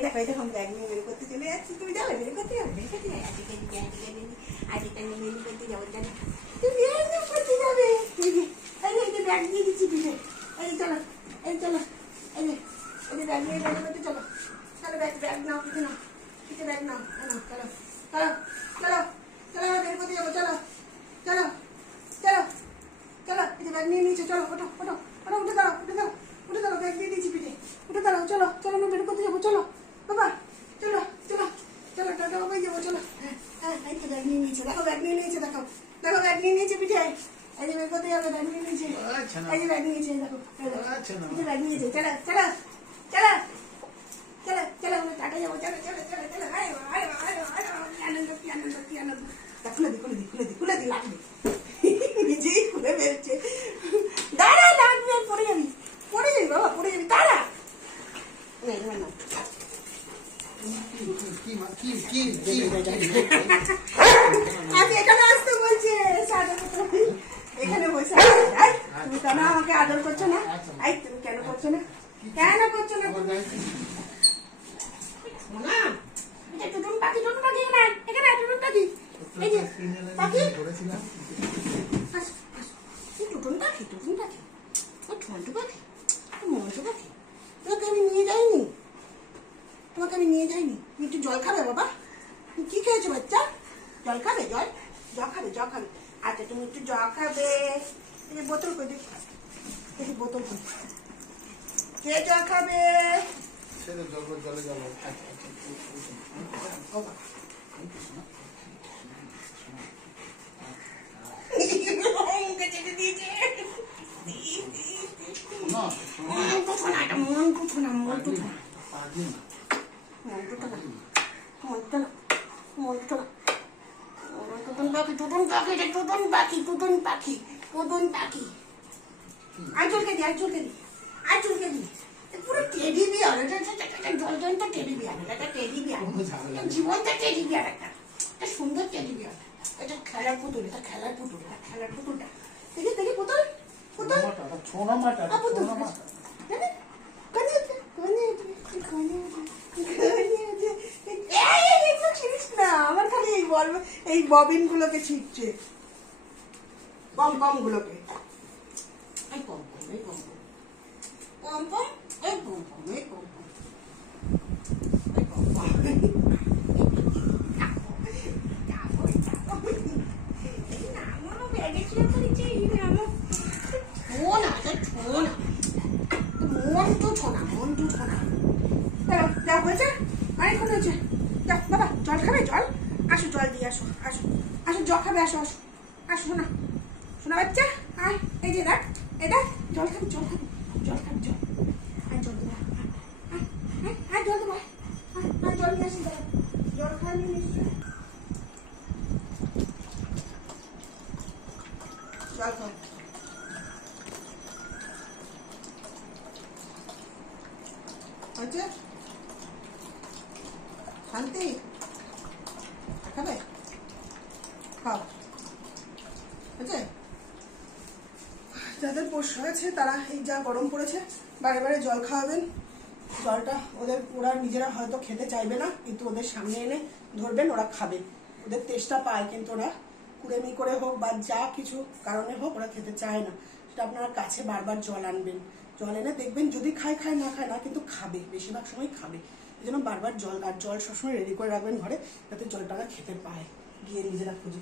এই দেখো ব্যাগ নিয়ে বের করতে চলে যাচ্ছি। তুমি যাবে বের করতে যাবে? বের করতে যাবে আজকে বের করতে যাবো কেন? তুমি বের করতে যাবে? এই যে ব্যাগ দিয়ে দিচ্ছি পিঠে। এই চলো এই চলো এই যে ব্যাগ নিয়ে বের করতে চলো। চলো ব্যাগ নাও পিঠে নাও পিঠে ব্যাগ নাও চলো চলো চলো চলো বের করতে যাবো। চলো চলো চলো চলো এই যে ব্যাগ নিয়ে নিয়েছো। চলো ওঠো ওঠো ওঠো উঠে দাঁড়াও উঠে দাঁড়াও উঠে দাঁড়াও ব্যাগ দিয়ে দিচ্ছি পিঠে। উঠে দাঁড়াও চলো চলো আমরা বের করতে যাবো। চলো বাবা চলো চলো চলো টাটা বাবাই যাবো। চলো হ্যাঁ হ্যাঁ এই তো ব্যাগ নিয়ে নিয়েছে। দেখো ব্যাগ নিয়ে নিয়েছে। দেখো দেখো ব্যাগ নিয়ে নিয়েছে পিঠে। এই যে বের করতে যাবে ব্যাগ নিয়ে নিয়েছে। এই যে ব্যাগ নিয়েছে। দেখো ব্যাগ নিয়েছে। চলো চলো চলো চলো চলো আমরা টাটা যাবো। চলো চলো চলো চলো কি আনন্দ কি আনন্দ কি আনন্দ। খুলে দি খুলে দি খুলে দি খুলে দি লাগবে নিজেই খুলে বেরোচ্ছে। দাঁড়া লাগবে পড়ে যাবি বাবা পড়ে যাবি। দাঁড়া আমি এখানে আসতে বলছে এখানে বসে। তুমি কেন আমাকে আদর করছো না? এই তুমি কেন করছো না? কেন করছো না? টুটুন পাখি টুটুন পাখি এখানে টুটুন পাখি এই যে পাখি টুটুন পাখি টুটুন পাখি ও ঠন্টু পাখি মন্টু পাখি। তোমাকে আমি নিয়ে যাইনি তোমাকে আমি নিয়ে যাইনি। তুমি একটু জল খাবে বাবা? কি খেয়েছো বাচ্চা? জল খাবে? জল জল খাবে জল খাবে। আচ্ছা তুমি একটু জল খাবে। এই বোতল করে দেখি বোতল করে কে জল খাবে? জলে যাবো। পুরো টেডি বিয়ার। জলজন্ত teddy bear. এটা টেডি বিয়ার জীবনটা টেডি বিয়ার একটা সুন্দর টেডি বিয়ার। এটা খেলার পুতুল। এটা খেলার পুতুল। খেলার পুতুলটা দেখি দেখি পুতুল পুতুল আমার খালি এই ববিন গুলোকে ছিটছে পম পম গুলোকে। এই পম পম এই পম পম পম পম এই পম পম এই পম পম এই পম পম বাবা জল খাবে? জল আসো জল দিয়ে আসো আসো আসো জল খাবে আসো আসো আসো শোনা শোনা বাচ্চা আয় এই যে দেখ এই দেখ জল খাবি জল খাবি জল খাবি জল জল দেবো জল দেবো জল নিয়ে আসি জল খাবি নিশ্চয় জল খাও। হয়েছে শান্তি খাবে খাও হয়েছে। যাদের পোষ্য আছে তারা এই যা গরম পড়েছে বারে বারে জল খাওয়াবেন। জলটা ওরা নিজেরা হয়তো খেতে চাইবে না কিন্তু ওদের সামনে এনে ধরবেন ওরা খাবে। ওদের তেষ্টা পায় কিন্তু ওরা কুড়েমি করে হোক বা যা কিছু কারণে হোক ওরা খেতে চায় না। সেটা আপনারা কাছে বারবার জল আনবেন। জল এনে দেখবেন যদি খায় না খায় না কিন্তু খাবে বেশিরভাগ সময় খাবে। এই জন্য বারবার জল আর জল সবসময় রেডি করে রাখবেন ঘরে যাতে জলটা খেতে পায় গিয়ে নিজেরা খুঁজে।